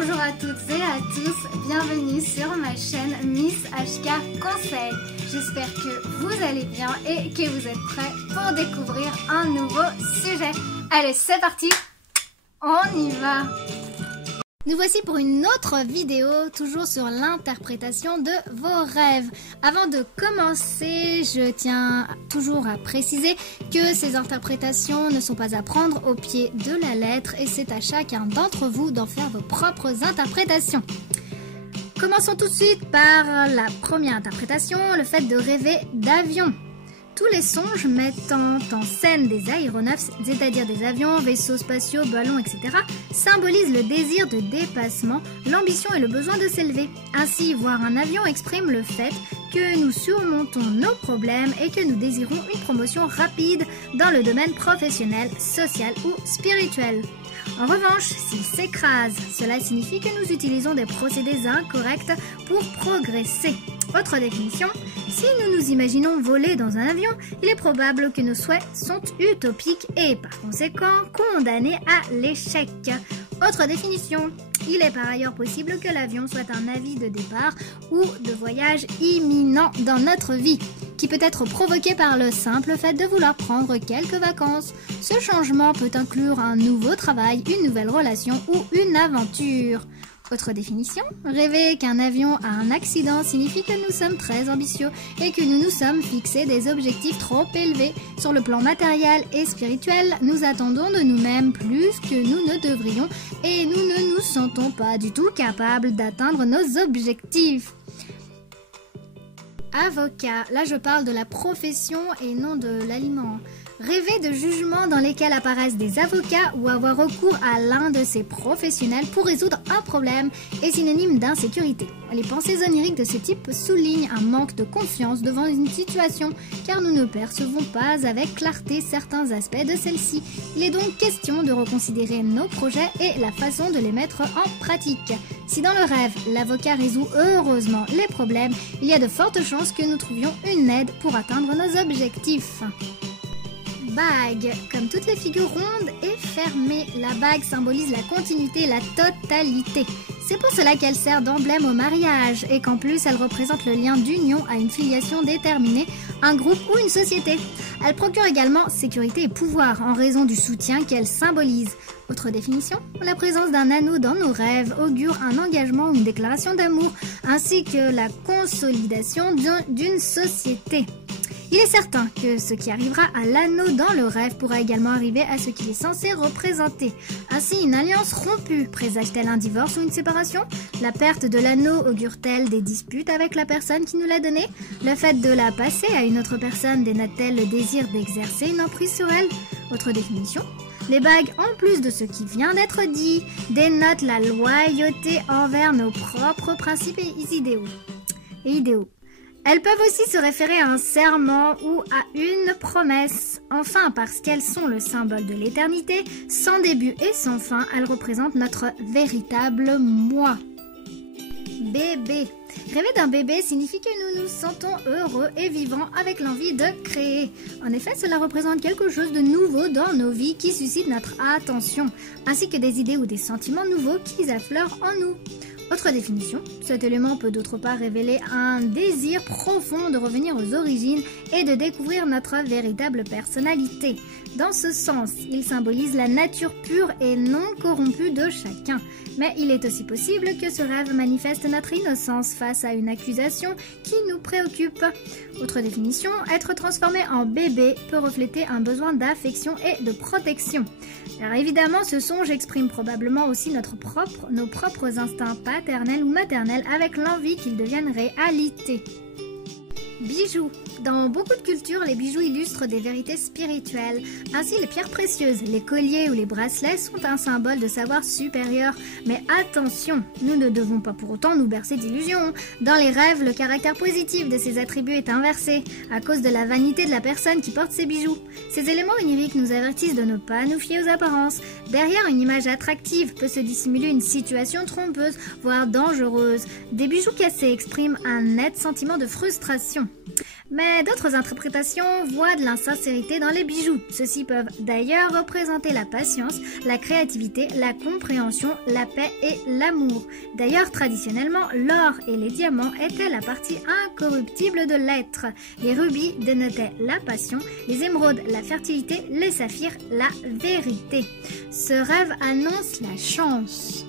Bonjour à toutes et à tous, bienvenue sur ma chaîne Miss HK Conseil. J'espère que vous allez bien et que vous êtes prêts pour découvrir un nouveau sujet. Allez, c'est parti, on y va! Nous voici pour une autre vidéo, toujours sur l'interprétation de vos rêves. Avant de commencer, je tiens toujours à préciser que ces interprétations ne sont pas à prendre au pied de la lettre et c'est à chacun d'entre vous d'en faire vos propres interprétations. Commençons tout de suite par la première interprétation, le fait de rêver d'avion. Tous les songes mettant en scène des aéronefs, c'est-à-dire des avions, vaisseaux spatiaux, ballons, etc., symbolisent le désir de dépassement, l'ambition et le besoin de s'élever. Ainsi, voir un avion exprime le fait que nous surmontons nos problèmes et que nous désirons une promotion rapide dans le domaine professionnel, social ou spirituel. En revanche, s'il s'écrase, cela signifie que nous utilisons des procédés incorrects pour progresser. Autre définition, si nous nous imaginons voler dans un avion, il est probable que nos souhaits sont utopiques et par conséquent condamnés à l'échec. Autre définition, il est par ailleurs possible que l'avion soit un avis de départ ou de voyage imminent dans notre vie, qui peut être provoqué par le simple fait de vouloir prendre quelques vacances. Ce changement peut inclure un nouveau travail, une nouvelle relation ou une aventure. Autre définition, rêver qu'un avion a un accident signifie que nous sommes très ambitieux et que nous nous sommes fixés des objectifs trop élevés. Sur le plan matériel et spirituel, nous attendons de nous-mêmes plus que nous ne devrions et nous ne nous sentons pas du tout capables d'atteindre nos objectifs. Avocat, là je parle de la profession et non de l'aliment. Rêver de jugements dans lesquels apparaissent des avocats ou avoir recours à l'un de ces professionnels pour résoudre un problème est synonyme d'insécurité. Les pensées oniriques de ce type soulignent un manque de confiance devant une situation car nous ne percevons pas avec clarté certains aspects de celle-ci. Il est donc question de reconsidérer nos projets et la façon de les mettre en pratique. Si dans le rêve, l'avocat résout heureusement les problèmes, il y a de fortes chances que nous trouvions une aide pour atteindre nos objectifs. Bague. Comme toutes les figures rondes et fermées, la bague symbolise la continuité et la totalité. C'est pour cela qu'elle sert d'emblème au mariage et qu'en plus elle représente le lien d'union à une filiation déterminée, un groupe ou une société. Elle procure également sécurité et pouvoir en raison du soutien qu'elle symbolise. Autre définition, la présence d'un anneau dans nos rêves augure un engagement ou une déclaration d'amour ainsi que la consolidation d'une société. Il est certain que ce qui arrivera à l'anneau dans le rêve pourra également arriver à ce qu'il est censé représenter. Ainsi, une alliance rompue présage-t-elle un divorce ou une séparation? La perte de l'anneau augure-t-elle des disputes avec la personne qui nous l'a donné? Le fait de la passer à une autre personne dénote-t-elle le désir d'exercer une emprise sur elle? Autre définition. Les bagues, en plus de ce qui vient d'être dit, dénotent la loyauté envers nos propres principes et idéaux. Elles peuvent aussi se référer à un serment ou à une promesse. Enfin, parce qu'elles sont le symbole de l'éternité, sans début et sans fin, elles représentent notre véritable moi. Bébé. Rêver d'un bébé signifie que nous nous sentons heureux et vivants avec l'envie de créer. En effet, cela représente quelque chose de nouveau dans nos vies qui suscite notre attention, ainsi que des idées ou des sentiments nouveaux qui affleurent en nous. Autre définition, cet élément peut d'autre part révéler un désir profond de revenir aux origines et de découvrir notre véritable personnalité. Dans ce sens, il symbolise la nature pure et non corrompue de chacun. Mais il est aussi possible que ce rêve manifeste notre innocence face à une accusation qui nous préoccupe. Autre définition, être transformé en bébé peut refléter un besoin d'affection et de protection. Alors évidemment, ce songe exprime probablement aussi nos propres instincts paternels ou maternels avec l'envie qu'ils deviennent réalité. Bijoux. Dans beaucoup de cultures, les bijoux illustrent des vérités spirituelles. Ainsi, les pierres précieuses, les colliers ou les bracelets sont un symbole de savoir supérieur. Mais attention, nous ne devons pas pour autant nous bercer d'illusions. Dans les rêves, le caractère positif de ces attributs est inversé, à cause de la vanité de la personne qui porte ces bijoux. Ces éléments oniriques nous avertissent de ne pas nous fier aux apparences. Derrière une image attractive peut se dissimuler une situation trompeuse, voire dangereuse. Des bijoux cassés expriment un net sentiment de frustration. Mais d'autres interprétations voient de l'insincérité dans les bijoux. Ceux-ci peuvent d'ailleurs représenter la patience, la créativité, la compréhension, la paix et l'amour. D'ailleurs, traditionnellement, l'or et les diamants étaient la partie incorruptible de l'être. Les rubis dénotaient la passion, les émeraudes la fertilité, les saphirs la vérité. Ce rêve annonce la chance.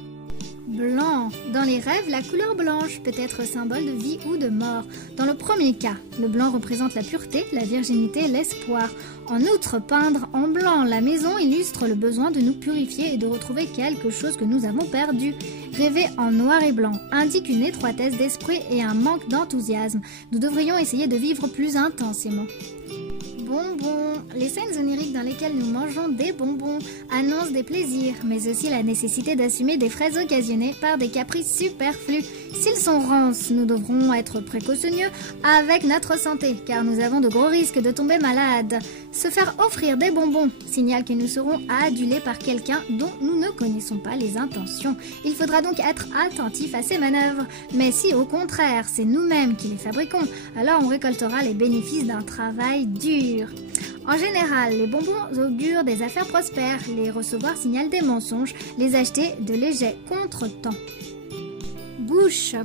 Blanc. Dans les rêves, la couleur blanche peut être symbole de vie ou de mort. Dans le premier cas, le blanc représente la pureté, la virginité, l'espoir. En outre, peindre en blanc la maison illustre le besoin de nous purifier et de retrouver quelque chose que nous avons perdu. Rêver en noir et blanc indique une étroitesse d'esprit et un manque d'enthousiasme. Nous devrions essayer de vivre plus intensément. Bonbons. Les scènes oniriques dans lesquelles nous mangeons des bonbons annoncent des plaisirs, mais aussi la nécessité d'assumer des frais occasionnés par des caprices superflus. S'ils sont rances, nous devrons être précautionneux avec notre santé, car nous avons de gros risques de tomber malades. Se faire offrir des bonbons signale que nous serons adulés par quelqu'un dont nous ne connaissons pas les intentions. Il faudra donc être attentif à ces manœuvres. Mais si au contraire, c'est nous-mêmes qui les fabriquons, alors on récoltera les bénéfices d'un travail dur. En général, les bonbons augurent des affaires prospères, les recevoir signale des mensonges, les acheter de légers contretemps. Bouche.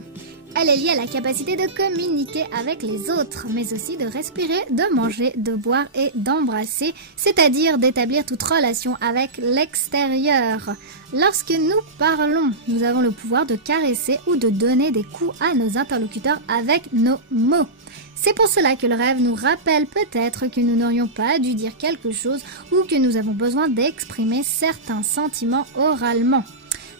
Elle est liée à la capacité de communiquer avec les autres, mais aussi de respirer, de manger, de boire et d'embrasser, c'est-à-dire d'établir toute relation avec l'extérieur. Lorsque nous parlons, nous avons le pouvoir de caresser ou de donner des coups à nos interlocuteurs avec nos mots. C'est pour cela que le rêve nous rappelle peut-être que nous n'aurions pas dû dire quelque chose ou que nous avons besoin d'exprimer certains sentiments oralement.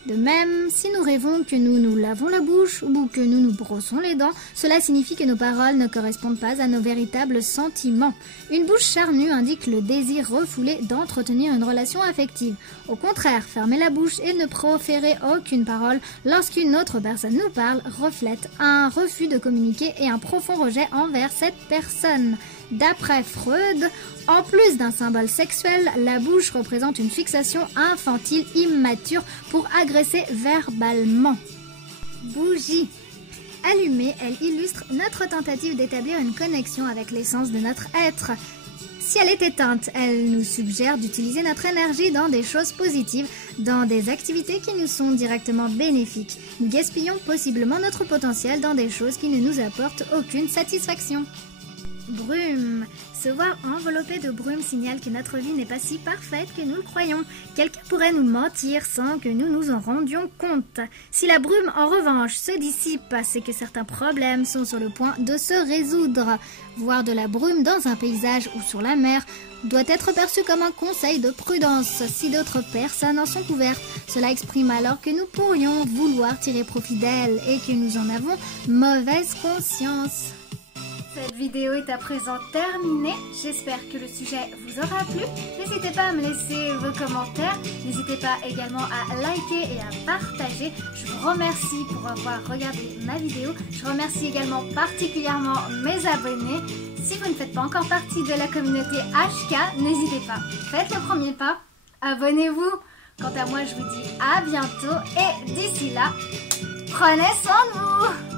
De même, si nous rêvons que nous nous lavons la bouche ou que nous nous brossons les dents, cela signifie que nos paroles ne correspondent pas à nos véritables sentiments. Une bouche charnue indique le désir refoulé d'entretenir une relation affective. Au contraire, fermer la bouche et ne proférer aucune parole lorsqu'une autre personne nous parle reflète un refus de communiquer et un profond rejet envers cette personne. D'après Freud, en plus d'un symbole sexuel, la bouche représente une fixation infantile immature pour agresser verbalement. Bougie. Allumée, elle illustre notre tentative d'établir une connexion avec l'essence de notre être. Si elle est éteinte, elle nous suggère d'utiliser notre énergie dans des choses positives, dans des activités qui nous sont directement bénéfiques. Nous gaspillons possiblement notre potentiel dans des choses qui ne nous apportent aucune satisfaction. Brume. Se voir enveloppé de brume signale que notre vie n'est pas si parfaite que nous le croyons. Quelqu'un pourrait nous mentir sans que nous nous en rendions compte. Si la brume, en revanche, se dissipe, c'est que certains problèmes sont sur le point de se résoudre. Voir de la brume dans un paysage ou sur la mer doit être perçu comme un conseil de prudence si d'autres personnes en sont couvertes. Cela exprime alors que nous pourrions vouloir tirer profit d'elle et que nous en avons mauvaise conscience. Cette vidéo est à présent terminée. J'espère que le sujet vous aura plu. N'hésitez pas à me laisser vos commentaires. N'hésitez pas également à liker et à partager. Je vous remercie pour avoir regardé ma vidéo. Je remercie également particulièrement mes abonnés. Si vous ne faites pas encore partie de la communauté HK, n'hésitez pas. Faites le premier pas. Abonnez-vous. Quant à moi, je vous dis à bientôt. Et d'ici là, prenez soin de vous.